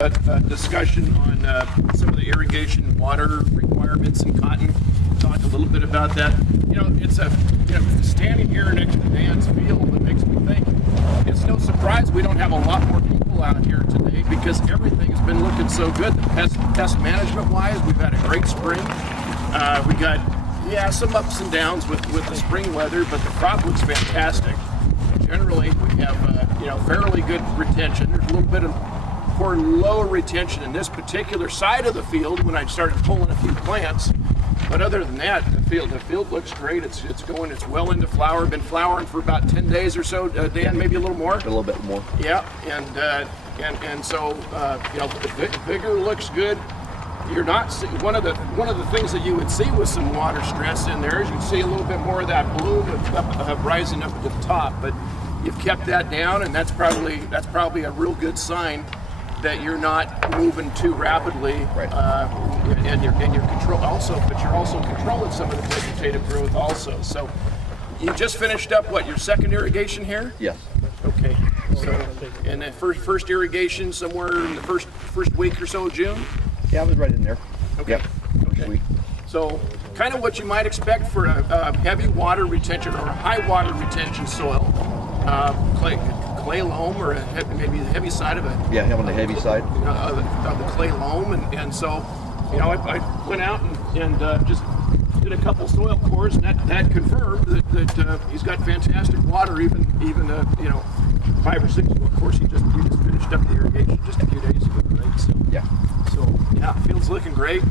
a discussion on some of the irrigation water requirements in cotton. Talk a little bit about that. It's standing here next to Dan's field that makes me think it's no surprise we don't have a lot more people out here today because everything's been looking so good. Pest management wise, we've had a great spring. We got some ups and downs with the spring weather, but the crop looks fantastic. Generally, we have fairly good retention. There's a little bit of lower retention in this particular side of the field when I started pulling a few plants. But other than that, the field looks great. It's well into flower. Been flowering for about 10 days or so. Dan, maybe a little more. A little bit more. Yeah, and so the vigor looks good. You're not one of the things that you would see with some water stress in there is you see a little bit more of that bloom rising up at the top, but you've kept that down, and that's probably a real good sign that you're not moving too rapidly, right. And you're control also, but you're also controlling some of the vegetative growth also. So you just finished up your second irrigation here? Yes. Okay. So and then first irrigation somewhere in the first week or so of June? Yeah, I was right in there. Okay. Yep. Okay. Sweet. So kind of what you might expect for a heavy water retention or a high water retention soil, clay loam, or maybe the heavy side of it. Yeah, on the heavy side. Of the clay loam, and so I went out and just did a couple soil cores, and that confirmed that he's got fantastic water, even 5 or 6. Well, of course, we just finished up the irrigation just a few days ago, right? So yeah, field's looking great.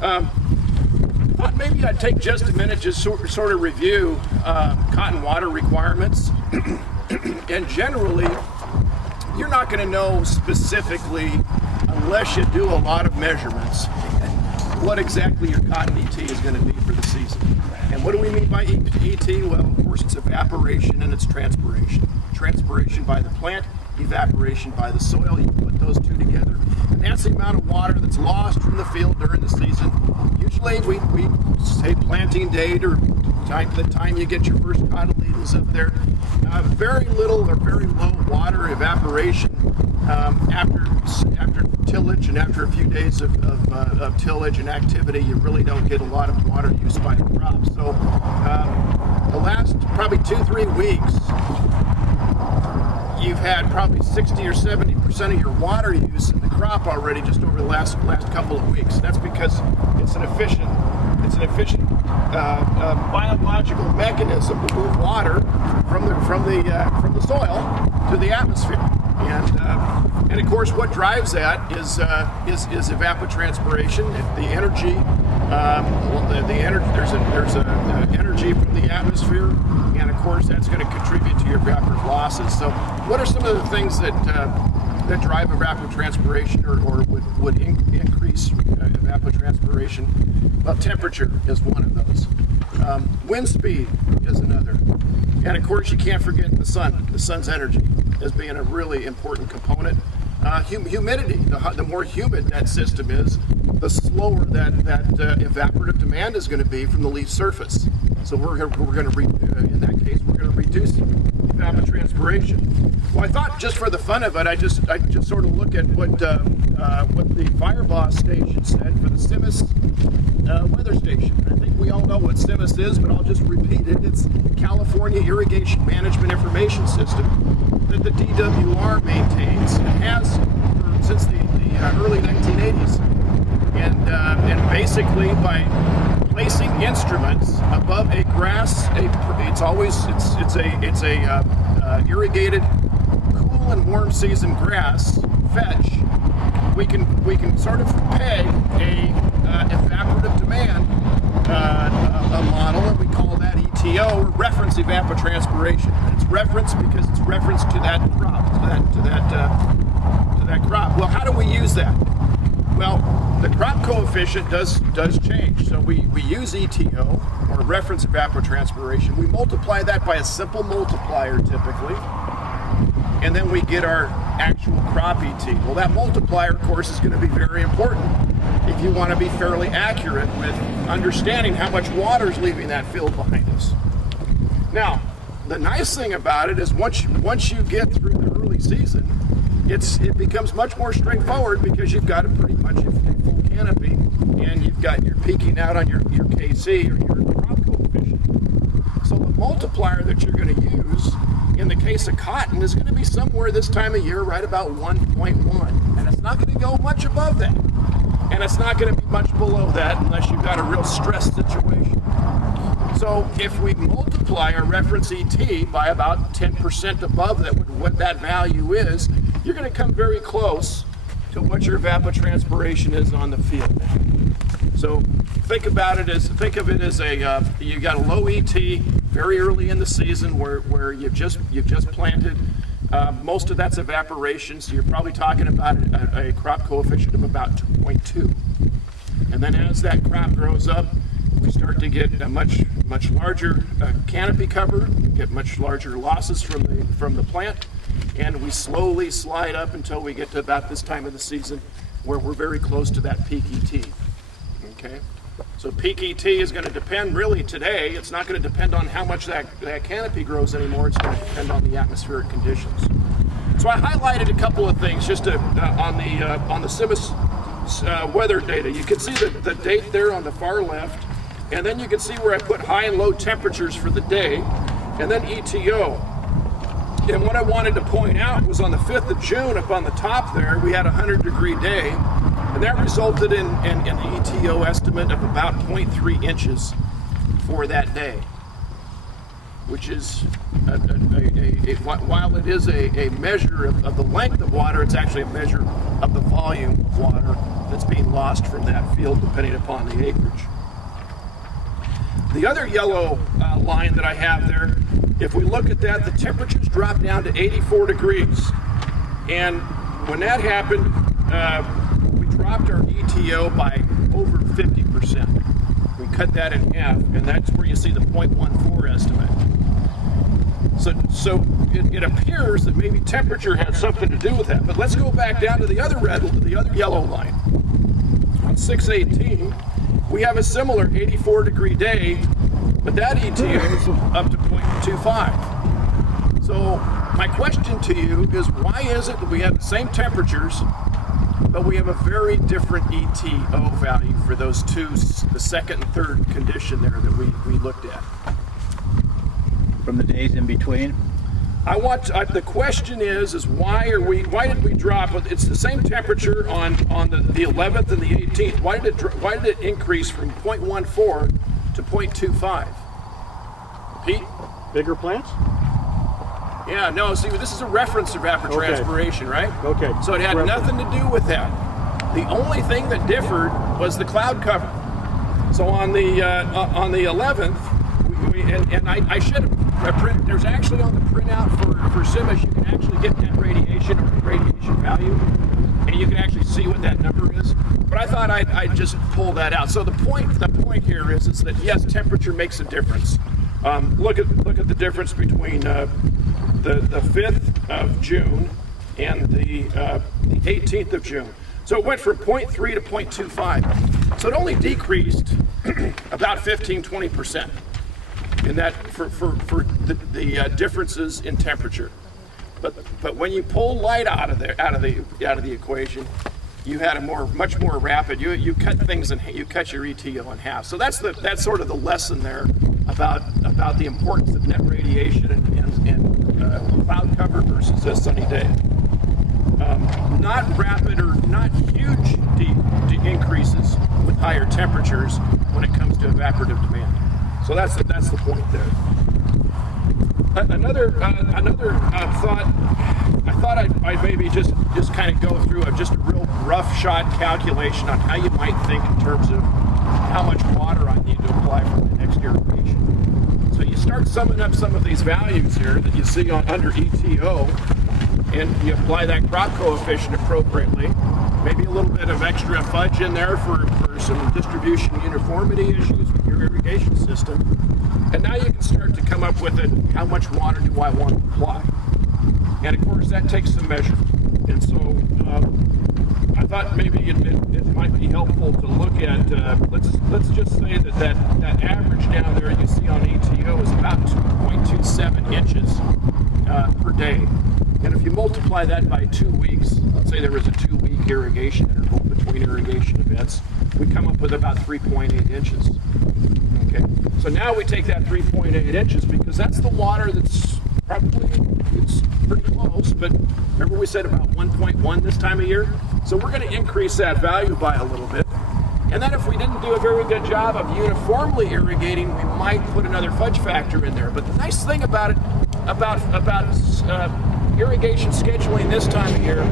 Thought maybe I'd take just a minute just sort of review cotton water requirements. And generally, you're not going to know specifically unless you do a lot of measurements what exactly your cotton ET is going to be for the season. And what do we mean by ET? Well, of course, it's evaporation and it's transpiration. Transpiration by the plant, evaporation by the soil. You put those two together, and that's the amount of water that's lost from the field during the season. Usually, we say planting date or the time you get your first cotyledons up there. Very little or very low water evaporation after tillage, and after a few days of tillage and activity, you really don't get a lot of water use by the crop. So the last probably 2-3 weeks, you've had probably 60 or 70% of your water use in the crop already just over the last couple of weeks. That's because it's an efficient biological mechanism to move water from the soil to the atmosphere. And of course, what drives that is evapotranspiration. If the energy, there's an energy from the atmosphere, and of course that's going to contribute to your evaporative losses. So, what are some of the things that drive evapotranspiration or would increase evapotranspiration? Well, temperature is one of those. Wind speed is another. And of course, you can't forget the sun's energy as being a really important component. Humidity, the more humid that system is, the slower that evaporative demand is going to be from the leaf surface. So in that case, we're going to reduce evapotranspiration. Well, I thought just for the fun of it, I just sort of look at what the Fireboss station said for the CIMMYS weather station. I think we all know what CIMMYS is, but I'll just repeat it. It's California Irrigation Management Information System that the DWR maintains and has since the early 1980s. And basically by placing instruments above a grass, it's a irrigated, cool and warm season grass fetch. We can sort of peg a evaporative demand a model, and we call that ETO, or reference evapotranspiration. And it's reference because it's reference to that crop, to that crop. Well, how do we use that? Well, the crop coefficient does change. So we use ETO, or reference evapotranspiration. We multiply that by a simple multiplier typically, and then we get our actual crop ET. Well, that multiplier, of course, is going to be very important if you want to be fairly accurate with understanding how much water is leaving that field behind us. Now, the nice thing about it is once you get through the early season, it becomes much more straightforward because you've got a pretty much a full canopy, and you're peaking out on your KC or your crop coefficient. So the multiplier that you're going to use in the case of cotton is going to be somewhere this time of year right about 1.1, and it's not going to go much above that, and it's not going to be much below that unless you've got a real stress situation. So if we multiply our reference ET by about 10% above that, what that value is, you're going to come very close to what your evapotranspiration is on the field. So think of it as you got a low ET very early in the season where you've just planted. Most of that's evaporation, so you're probably talking about a crop coefficient of about 2.2. And then as that crop grows up, we start to get a much larger canopy cover, get much larger losses from the plant, and we slowly slide up until we get to about this time of the season where we're very close to that peak ET. Okay, so peak ET is going to depend really today. It's not going to depend on how much that canopy grows anymore. It's going to depend on the atmospheric conditions. So I highlighted a couple of things just on the CIMMYS weather data. You can see the date there on the far left, and then you can see where I put high and low temperatures for the day, and then ETO. And what I wanted to point out was on the 5th of June, up on the top there, we had a 100-degree day, and that resulted in an ETO estimate of about 0.3 inches for that day, which is, while it is a measure of the length of water, it's actually a measure of the volume of water that's being lost from that field depending upon the acreage. The other yellow line that I have there, if we look at that, the temperatures dropped down to 84 degrees. And when that happened, we dropped our ETO by over 50%. We cut that in half, and that's where you see the 0.14 estimate. So it appears that maybe temperature has something to do with that. But let's go back down to the other yellow line. On 6/18, we have a similar 84-degree day, but that ETO is up to 0.25. So my question to you is, why is it that we have the same temperatures, but we have a very different ETO value for those two, the second and third condition there that we looked at? From the days in between? The question is why did we drop? It's the same temperature on the 11th and the 18th. Why did it increase from 0.14 to 0.25? Pete? Bigger plants? Yeah, no, see, this is a reference evapotranspiration, right? Okay. So it had nothing to do with that. The only thing that differed was the cloud cover. So on the 11th, I should have there's actually on the printout for CIMMYS, you can actually get net radiation or radiation value, and you can actually see what that number is. But I thought I'd just pull that out. So the point here is that yes, temperature makes a difference. Look at the difference between the 5th of June and the 18th of June. So it went from 0.3 to 0.25. So it only decreased about 15-20%. in that for the differences in temperature. But when you pull light out of the equation, you had a much more rapid. You cut things and you cut your ETO in half. So that's sort of the lesson there about the importance of net radiation and cloud cover versus a sunny day. Not rapid or not huge increases with higher temperatures when it comes to evaporative demand. So that's the point there. Another thought. I thought I'd maybe just kind of go through a real rough shot calculation on how you might think in terms of how much water I need to apply for the next irrigation. So you start summing up some of these values here that you see under ETO, and you apply that crop coefficient appropriately. Maybe a little bit of extra fudge in there for some distribution uniformity issues with your irrigation system. And now you can start to come up with how much water do I want to apply? And of course that takes some measurement. And so I thought maybe it might be helpful to look at, let's just say that average down there you see on ETO is about 2.27 inches per day. And if you multiply that by 2 weeks, let's say there was a 2-week irrigation interval between irrigation events, we come up with about 3.8 inches. Okay, so now we take that 3.8 inches because that's the water that's probably, it's pretty close, but remember we said about 1.1 this time of year? So we're going to increase that value by a little bit. And then if we didn't do a very good job of uniformly irrigating, we might put another fudge factor in there. But the nice thing about it, about irrigation scheduling this time of year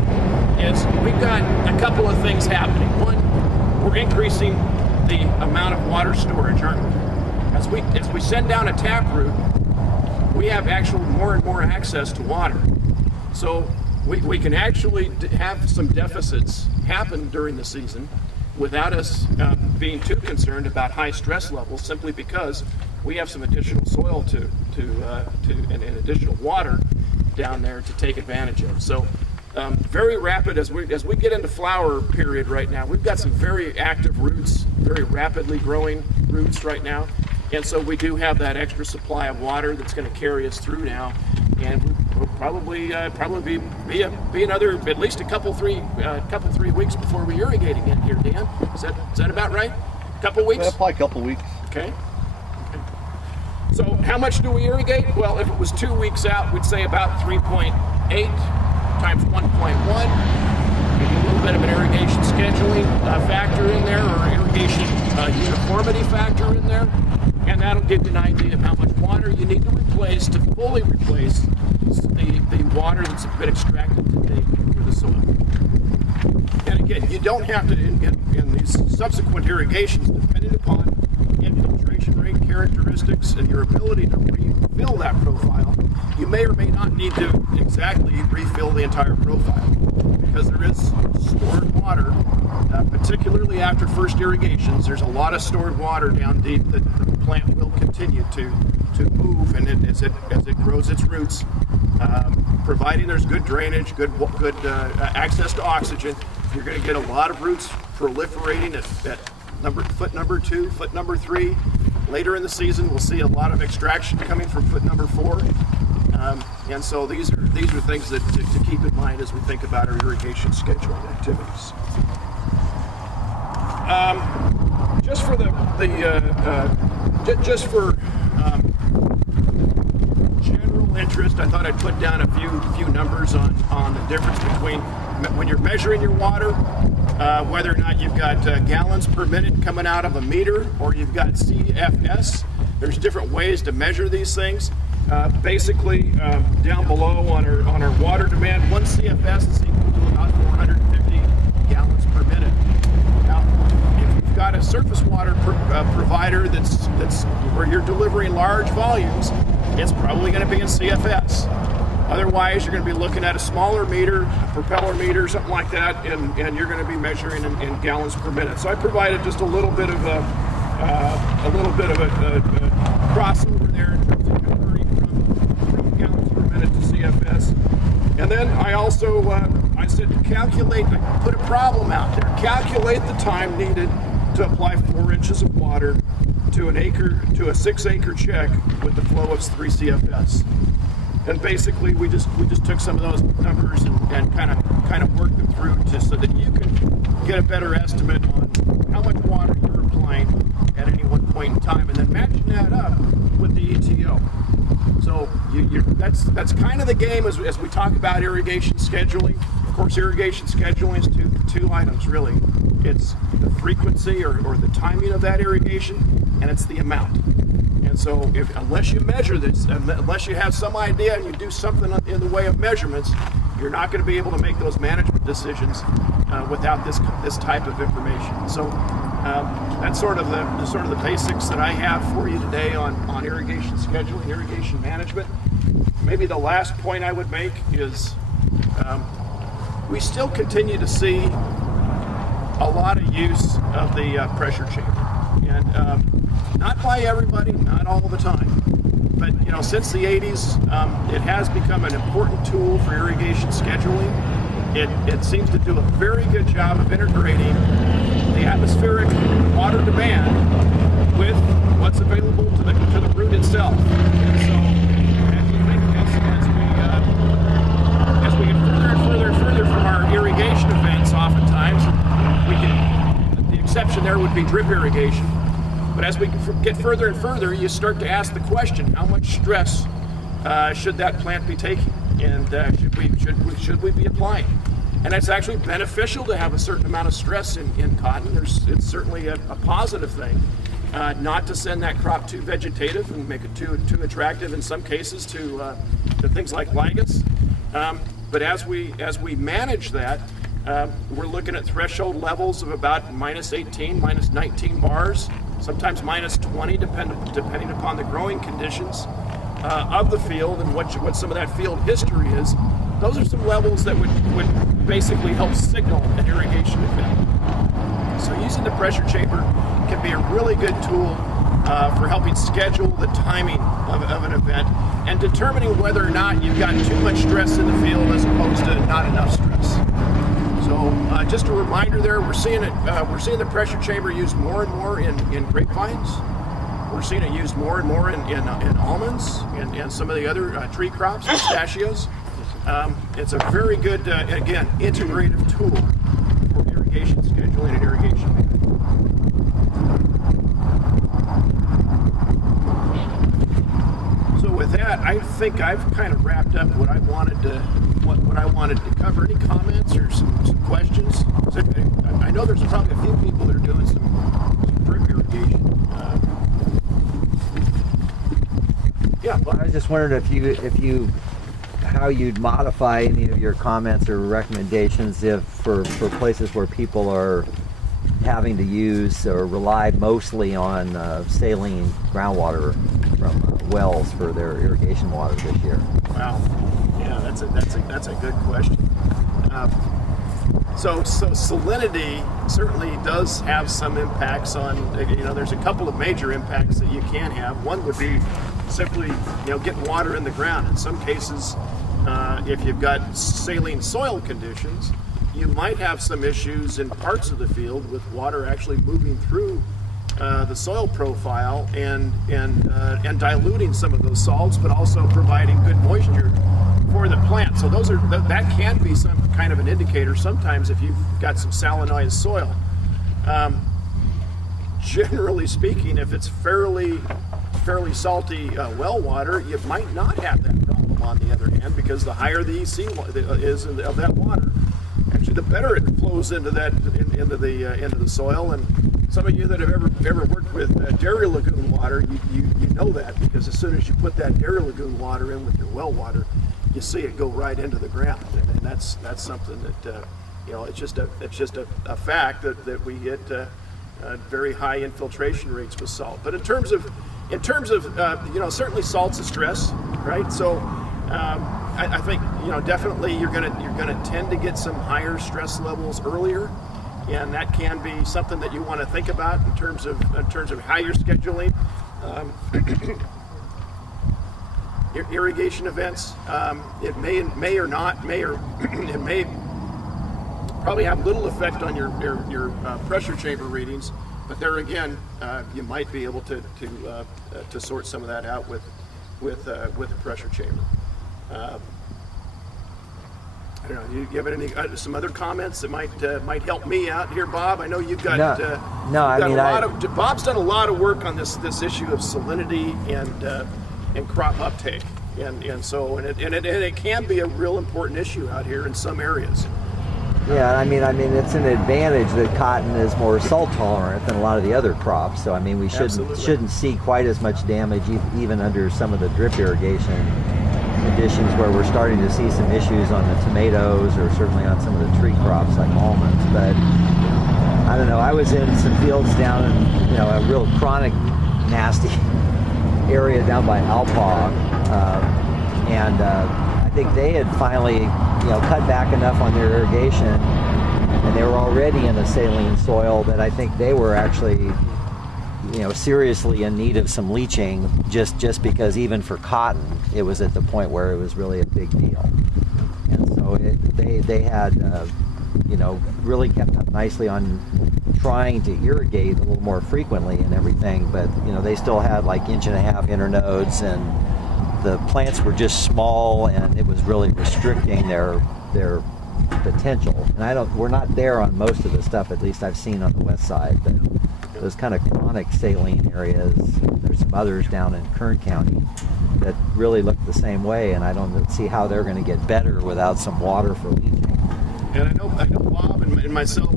is we've got a couple of things happening. One, we're increasing the amount of water storage, aren't we? As we send down a taproot, we have actually more and more access to water. So we can actually have some deficits happen during the season without us being too concerned about high stress levels, simply because we have some additional soil and additional water down there to take advantage of. So very rapid as we get into flower period right now. We've got some very active roots, very rapidly growing roots right now, and so we do have that extra supply of water that's going to carry us through now, and we'll probably be another at least a couple three weeks before we irrigate again here. Dan, is that about right? Couple weeks? Yeah, probably a couple weeks. Okay. So how much do we irrigate? Well, if it was 2 weeks out, we'd say about 3.8 times 1.1. Maybe a little bit of an irrigation scheduling factor in there, or irrigation uniformity factor in there, and that'll give you an idea of how much water you need to replace to fully replace the water that's been extracted today through the soil. And again, you don't have to, in these subsequent irrigations, depending upon infiltration rate characteristics and your ability to refill that profile, you may or may not need to exactly refill the entire profile, because there is stored water, particularly after first irrigations. There's a lot of stored water down deep that the plant will continue to move, and as it grows its roots, providing there's good drainage, good access to oxygen, you're going to get a lot of roots proliferating at foot number 2, foot number 3. Later in the season, we'll see a lot of extraction coming from foot number 4. And so these are things that to keep in mind as we think about our irrigation scheduling activities. Just for general interest, I thought I'd put down a few numbers on the difference between when you're measuring your water, whether or not you've got gallons per minute coming out of a meter or you've got CFS. There's different ways to measure these things. Basically, down below on our water demand, 1 CFS is equal to about 450 gallons per minute. Now, if you've got a surface water provider that's where you're delivering large volumes, it's probably going to be in CFS. Otherwise, you're going to be looking at a smaller meter, a propeller meter, something like that, and you're going to be measuring in gallons per minute. So I provided just a little bit of a crossover there in terms of converting from gallons per minute to CFS. And then I also I said calculate. I put a problem out there. Calculate the time needed to apply 4 inches of water to a 6 acre check with the flow of 3 CFS. And basically, we just took some of those numbers and kind of worked them through just so that you can get a better estimate on how much water you're applying at any one point in time, and then matching that up with the ETO. So that's kind of the game as we talk about irrigation scheduling. Of course, irrigation scheduling is two items really. It's the frequency or the timing of that irrigation, and it's the amount. And so unless you measure this, unless you have some idea and you do something in the way of measurements, you're not going to be able to make those management decisions without this type of information. So that's sort of the basics that I have for you today on irrigation scheduling, irrigation management. Maybe the last point I would make is we still continue to see a lot of use of the pressure chamber. And not by everybody, not all the time, but since the 80s, it has become an important tool for irrigation scheduling. It seems to do a very good job of integrating the atmospheric water demand with what's available to the root itself. And so, irrigation events, oftentimes, the exception there would be drip irrigation. But as we get further and further, you start to ask the question, how much stress should that plant be taking? And should we be applying? And it's actually beneficial to have a certain amount of stress in cotton. It's certainly a positive thing, not to send that crop too vegetative and make it too attractive in some cases to things like ligas. But as we manage that, we're looking at threshold levels of about -18, -19 bars, sometimes -20, depending upon the growing conditions of the field and what some of that field history is. Those are some levels that would basically help signal an irrigation event. So using the pressure chamber can be a really good tool for helping schedule the timing of an event and determining whether or not you've got too much stress in the field as opposed to not enough stress. So just a reminder there, we're seeing the pressure chamber used more and more in grapevines. We're seeing it used more and more in almonds and some of the other tree crops, pistachios. It's a very good, again, integrative tool for irrigation scheduling and irrigation management. So with that, I think I've kind of wrapped up what I wanted to cover. Any comments or some questions? I know there's probably a few people that are doing some drip irrigation. Yeah, I was just wondering how you'd modify any of your comments or recommendations for places where people are having to use or rely mostly on saline groundwater from wells for their irrigation water this year. Wow, yeah, that's a good question. So salinity certainly does have some impacts on. There's a couple of major impacts that you can have. One would be simply getting water in the ground. In some cases, if you've got saline soil conditions, you might have some issues in parts of the field with water actually moving through the soil profile and diluting some of those salts, but also providing good moisture for the plant. So that can be some kind of an indicator sometimes if you've got some salinized soil. Generally speaking, if it's fairly salty well water, you might not have that problem on the other hand, because the higher the EC is of that water, actually the better it flows into the soil. And some of you that have ever worked with dairy lagoon water, you know that, because as soon as you put that dairy lagoon water in with your well water, you see it go right into the ground, and that's something that it's just a fact that we get very high infiltration rates with salt. But in terms of certainly salt's a stress, right? So I think definitely you're gonna tend to get some higher stress levels earlier, and that can be something that you want to think about in terms of how you're scheduling irrigation events. It may probably have little effect on your pressure chamber readings, but there again, you might be able to sort some of that out with a pressure chamber. I don't know. You have any some other comments that might help me out here, Bob? I know you've got Bob's done a lot of work on this issue of salinity and crop uptake, and it can be a real important issue out here in some areas. Yeah, I mean, it's an advantage that cotton is more salt tolerant than a lot of the other crops. So I mean, we shouldn't see quite as much damage even under some of the drip irrigation conditions where we're starting to see some issues on the tomatoes or certainly on some of the tree crops like almonds. But I don't know. I was in some fields down in a real chronic, nasty area down by Alpaw, and I think they had finally cut back enough on their irrigation, and they were already in a saline soil that I think they were actually seriously in need of some leaching, just because even for cotton it was at the point where it was really a big deal. And so they had really kept up nicely on trying to irrigate a little more frequently and everything, but they still had like 1.5-inch internodes, and the plants were just small, and it was really restricting their potential. And we're not there on most of the stuff, at least I've seen on the west side, but those kind of chronic saline areas, there's some others down in Kern County that really look the same way, and I don't see how they're going to get better without some water for leaching. And I know Bob and myself,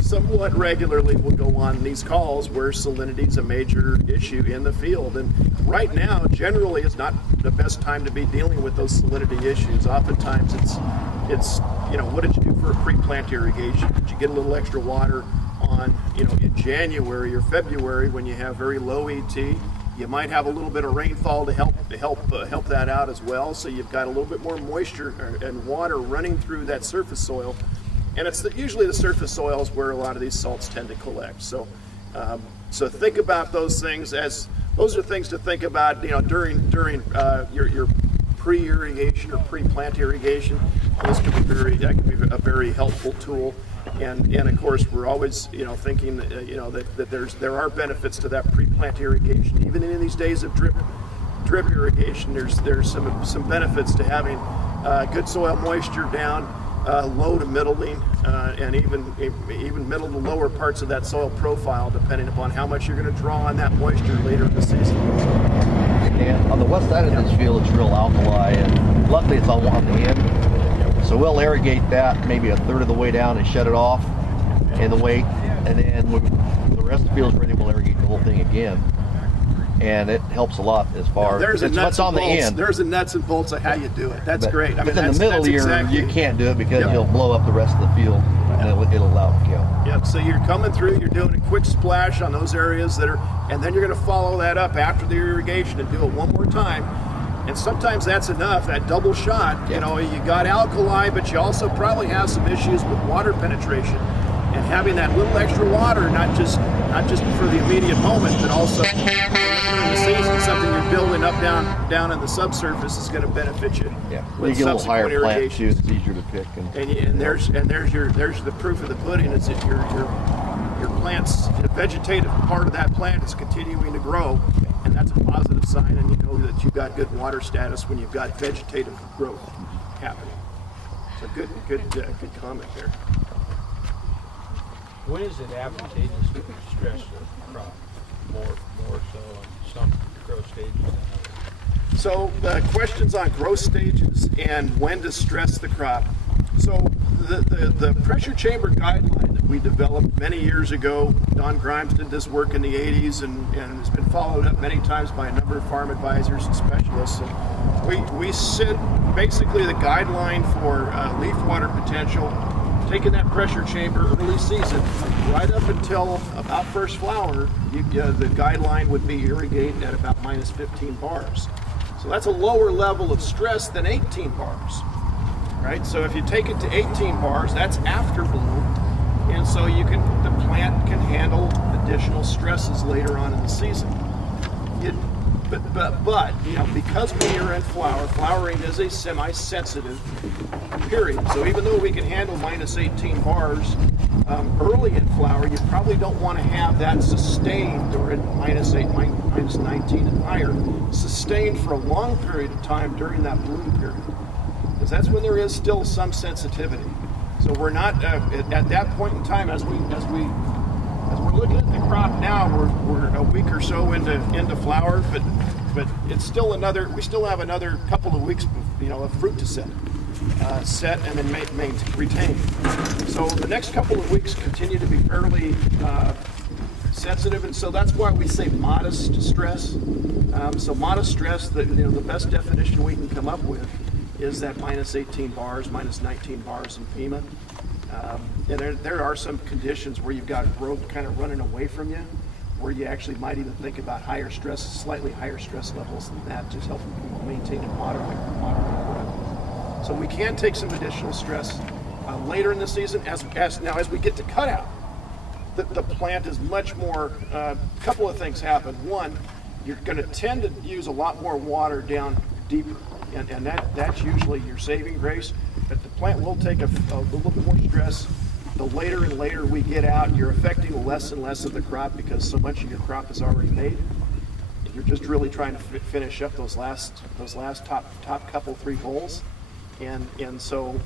somewhat regularly will go on these calls where salinity is a major issue in the field. And right now, generally, is not the best time to be dealing with those salinity issues. Oftentimes, it's what did you do for a pre-plant irrigation? Did you get a little extra water on, in January or February when you have very low ET? You might have a little bit of rainfall to help that out as well. So you've got a little bit more moisture and water running through that surface soil, and it's usually the surface soils where a lot of these salts tend to collect. So, so think about those things those are things to think about. During your pre-irrigation or pre-plant irrigation. This could be a very helpful tool. And of course, we're always thinking that there are benefits to that pre-plant irrigation. Even in these days of drip irrigation, there's some benefits to having good soil moisture down, low to middling, and even middle to lower parts of that soil profile, depending upon how much you're going to draw on that moisture later in the season. And on the west side of this field, it's real alkali, and luckily it's on the end. So we'll irrigate that maybe a third of the way down and shut it off in the wake, and then when the rest of the field's ready, we'll irrigate the whole thing again. And it helps a lot as far as what's on the end. There's the nuts and bolts of how you do it. That's great. But in the middle you can't do it because you'll blow up the rest of the field, and it'll allow it to kill. Yep. So you're coming through, you're doing a quick splash on those areas and then you're going to follow that up after the irrigation and do it one more time. And sometimes that's enough, that double shot. You got alkali, but you also probably have some issues with water penetration. And having that little extra water, not just for the immediate moment, but also in the season, something you're building up down in the subsurface is going to benefit you. Yeah, when you get a little higher plant too, it's easier to pick. And there's the proof of the pudding is that your plant's the vegetative part of that plant is continuing to grow, and that's a positive sign. And you know that you've got good water status when you've got vegetative growth happening. So good comment there. When is it advantageous to stress the crop more so on some growth stages than others? So questions on growth stages and when to stress the crop. So the pressure chamber guideline that we developed many years ago, Don Grimes did this work in the 80s and it's been followed up many times by a number of farm advisors and specialists. And we set basically the guideline for leaf water potential, taking that pressure chamber early season, right up until about first flower, the guideline would be irrigate at about minus 15 bars. So that's a lower level of stress than 18 bars, right? So if you take it to 18 bars, that's after bloom, and so the plant can handle additional stresses later on in the season. But because when you're in flowering is a semi-sensitive period. So even though we can handle minus 18 bars early in flower, you probably don't want to have that sustained, or at minus 8, minus 19 and higher, sustained for a long period of time during that bloom period. Because that's when there is still some sensitivity. So we're not at that point in time as we're looking at the crop now. We're a week or so into flower, but it's still we still have another couple of weeks, of fruit to set and then retain. So the next couple of weeks continue to be fairly sensitive, and so that's why we say modest stress. So modest stress, the best definition we can come up with is that minus 18 bars, minus 19 bars in FEMA. And there are some conditions where you've got growth kind of running away from you, where you actually might even think about slightly higher stress levels than that, just help maintain a moderate growth. So we can take some additional stress later in the season. As we get to cutout, the plant is much more. A couple of things happen. One, you're going to tend to use a lot more water down deeper, and that's usually your saving grace. But the plant will take a little bit more stress. The later and later we get out, you're affecting less and less of the crop because so much of your crop is already made. You're just really trying to finish up those last top couple 3 holes, And so,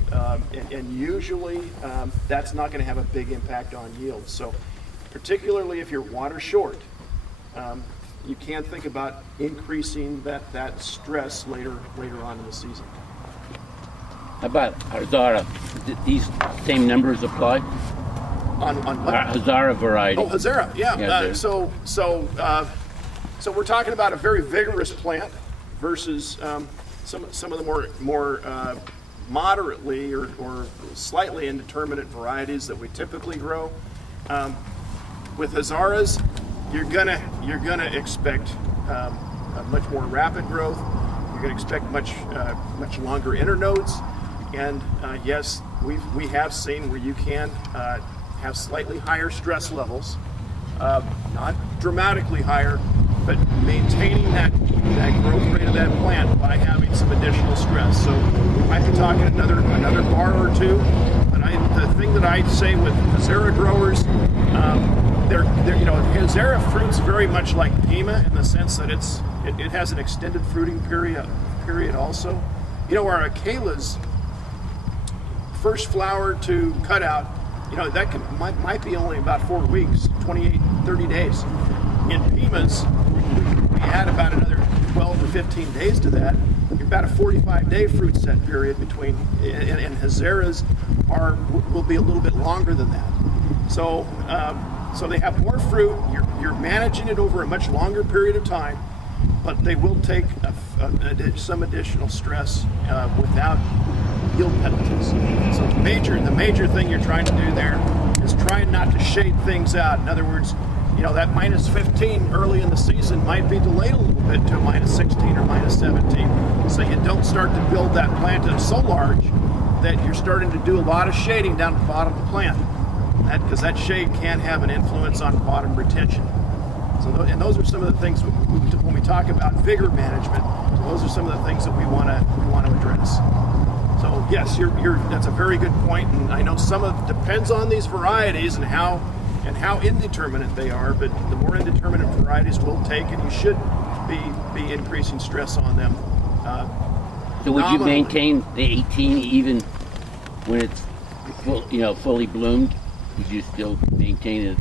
and usually that's not going to have a big impact on yield. So particularly if you're water short, you can think about increasing that stress later on in the season. How about Hazara? These same numbers apply? On what? Hazara variety. Oh, Hazara, yeah. Yeah, So we're talking about a very vigorous plant versus some of the more moderately or slightly indeterminate varieties that we typically grow. With Hazaras, you're gonna expect a much more rapid growth. You're gonna expect much longer internodes, and yes, we have seen where you can have slightly higher stress levels, not dramatically higher, but maintaining that growth rate of that plant by having some additional stress. So we might be talking another bar or two. But the thing that I say with Hazara growers, they're Hazara fruits very much like Pima in the sense that it has an extended fruiting period also. Where Acalas, first flower to cutout, that might be only about 4 weeks, 28, 30 days. In Pimas, we add about another 12 or 15 days to that. You're about a 45-day fruit set period between, and Hazaras will be a little bit longer than that. So they have more fruit. You're managing it over a much longer period of time, but they will take some additional stress without yield penalties. So the major thing you're trying to do there is trying not to shade things out. In other words, that minus 15 early in the season might be delayed a little bit to a minus 16 or minus 17. So you don't start to build that plant up so large that you're starting to do a lot of shading down at the bottom of the plant. Because that shade can have an influence on bottom retention. And those are some of the things when we talk about vigor management. Those are some of the things that we want to address. So yes, that's a very good point, and I know some of it depends on these varieties and how indeterminate they are. But the more indeterminate varieties will take, and you should be increasing stress on them. So would you maintain the 18 even when it's fully bloomed? Would you still maintain it,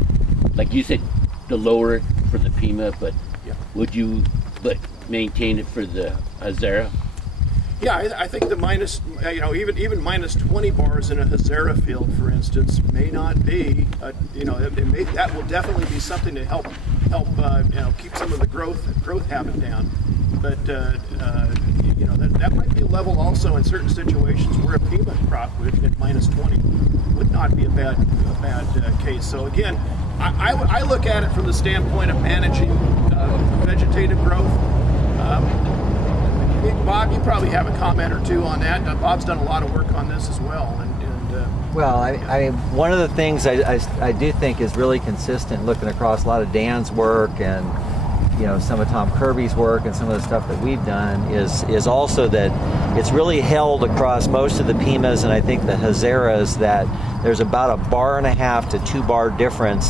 like you said, the lower it for the Pima, but yeah. Would you maintain it for the Hazara? Yeah, I think the minus, even minus 20 bars in a Hazara field, for instance, may not be, that will definitely be something to help keep some of the growth habit down. But that might be a level also in certain situations where a Pima crop at minus 20 would not be a bad case. So again, I look at it from the standpoint of managing vegetative growth. Bob, you probably have a comment or two on that. Bob's done a lot of work on this as well. Well, I mean, one of the things I do think is really consistent looking across a lot of Dan's work and some of Tom Kirby's work and some of the stuff that we've done is also that it's really held across most of the Pimas and I think the Hazaras that there's about 1.5 to 2 bar difference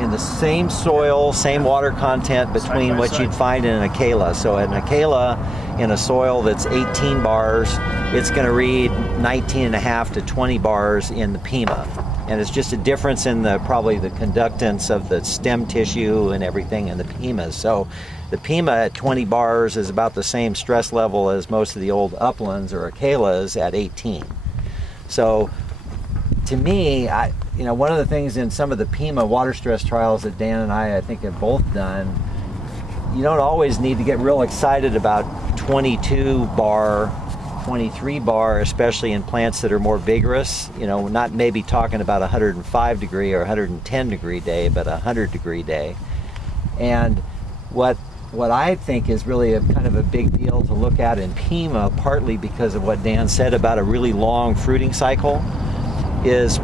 in the same soil, same water content between what you'd find in an Acala. So an Acala in a soil that's 18 bars, it's going to read 19.5 to 20 bars in the Pima. And it's just a difference in probably the conductance of the stem tissue and everything in the Pimas. So the Pima at 20 bars is about the same stress level as most of the old uplands or Acalas at 18. So to me, one of the things in some of the Pima water stress trials that Dan and I think have both done, you don't always need to get real excited about 22 bar, 23 bar, especially in plants that are more vigorous. Not maybe talking about 105 degree or 110 degree day, but 100 degree day. And what I think is really a kind of a big deal to look at in Pima, partly because of what Dan said about a really long fruiting cycle, is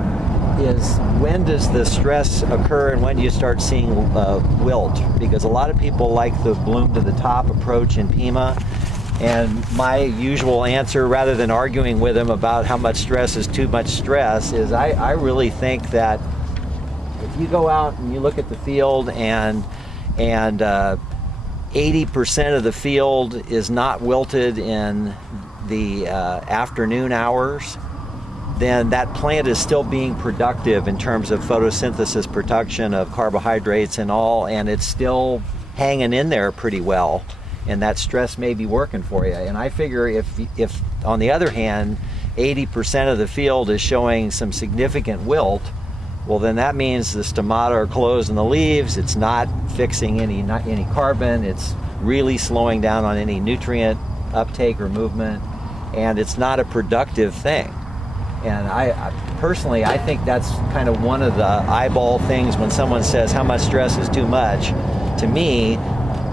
when does the stress occur and when do you start seeing wilt? Because a lot of people like the bloom to the top approach in Pima. And my usual answer, rather than arguing with him about how much stress is too much stress, is I really think that if you go out and you look at the field and 80% of the field is not wilted in the afternoon hours, then that plant is still being productive in terms of photosynthesis, production of carbohydrates and all, and it's still hanging in there pretty well, and that stress may be working for you. And I figure if on the other hand 80% of the field is showing some significant wilt, well, then that means the stomata are closed in the leaves, it's not fixing any carbon, it's really slowing down on any nutrient uptake or movement, and it's not a productive thing. And I personally, I think that's kind of one of the eyeball things when someone says how much stress is too much. To me,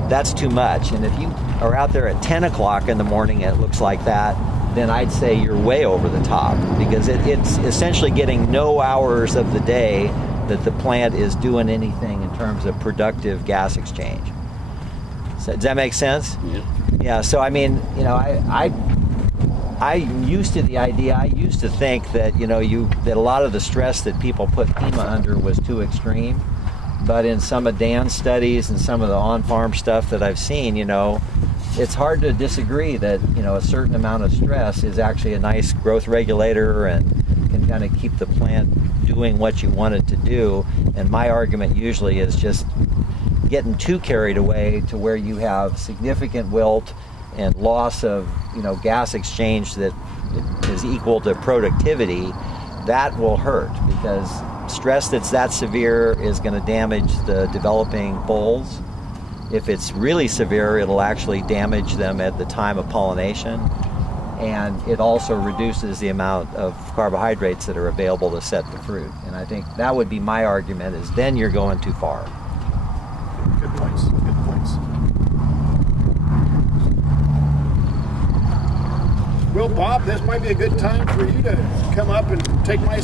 that's too much. And if you are out there at 10 o'clock in the morning and it looks like that, then I'd say you're way over the top, because it's essentially getting no hours of the day that the plant is doing anything in terms of productive gas exchange. So, does that make sense? Yeah. Yeah, so I mean, you know, I'm used to the idea. I used to think that, you know, that a lot of the stress that people put Pima under was too extreme. But in some of Dan's studies and some of the on-farm stuff that I've seen, you know, it's hard to disagree that, you know, a certain amount of stress is actually a nice growth regulator and can kind of keep the plant doing what you want it to do. And my argument usually is just getting too carried away to where you have significant wilt and loss of, you know, gas exchange that is equal to productivity. That will hurt, because stress that's that severe is going to damage the developing bolls. If it's really severe, it'll actually damage them at the time of pollination, and it also reduces the amount of carbohydrates that are available to set the fruit. And I think that would be my argument, is then you're going too far. Good points. Good points. Well, Bob, this might be a good time for you to come up and take my